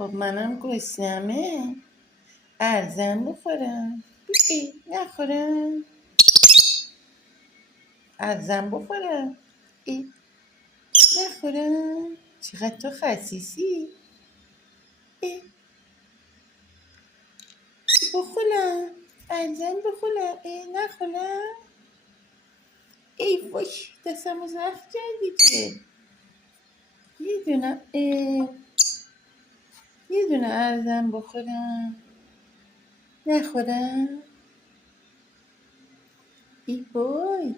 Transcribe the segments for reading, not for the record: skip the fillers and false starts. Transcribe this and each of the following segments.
خب منم گشنمه. ارزن بخورم. نخورم. ارزن بخورم. نخورم. چقدر تو خسیسی. بخورم. ارزن بخورم. نخورم. ای وای دستمو زخم کردی که. یه دونه ارزن بخورم. نخورم. ای وای.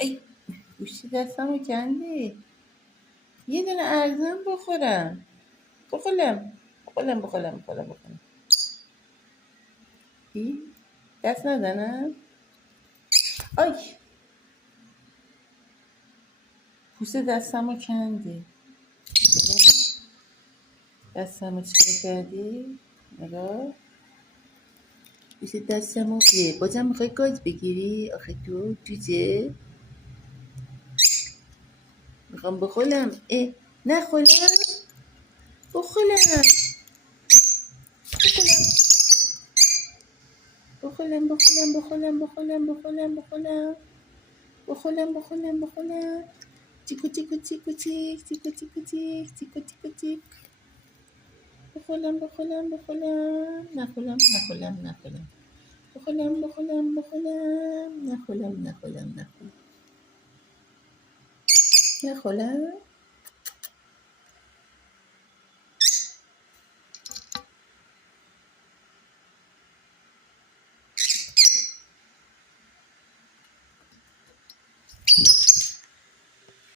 ای گوشت دستمو کنده. یه دونه ارزن بخورم. بخورم. ای دست نزنم. آی پوست دستمو کنده. دستمو چیکار کردی؟ نگاه پوست دستمو بازم میخوای گاز بگیری؟ آخه تو جوجه میخوام بخورم. نخورم. بخورم. تیکو تیکو تیکو تیک تیکو تیکو تیک تیکو تیکو تیک. بخورم. نخورم. نخورم.